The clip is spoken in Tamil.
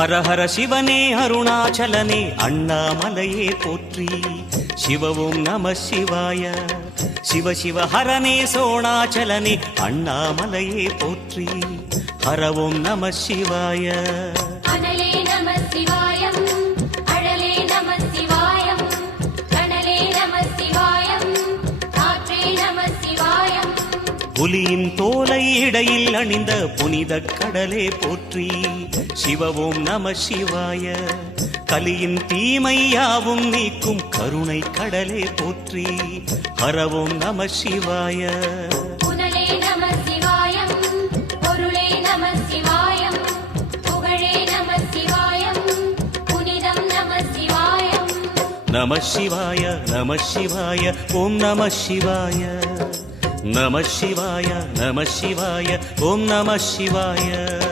ஹர ஹர சிவனே அருணாச்சலனே அண்ணாமலையே போற்றி. சிவ ஓம் நம சிவாய. சிவ சிவ ஹரனே சோணாச்சலனே அண்ணாமலையே போற்றி. ஹர ஓம் நம சிவாய. அனலே நம சிவாயம், அழலே நம சிவாயம், கனலே நம சிவாயம், காற்றே நம சிவாயம். புலியின் தோலை இடையில் அணிந்த புனித கடலே போற்றி. சிவ ஓம் நம சிவாய. கலியின் தீமையாவும் நீக்கும் கருணை கடலே போற்றி. ஹர ஓம் நம சிவாய. புனலே நம சிவாயம், பொருளே நம சிவாயம், புகழே நம சிவாயம், புனிதம் நம சிவாயம். நம சிவாய நம சிவாய ஓம் நம சிவாய. நம சிவாய நம சிவாய ஓம் நம சிவாய.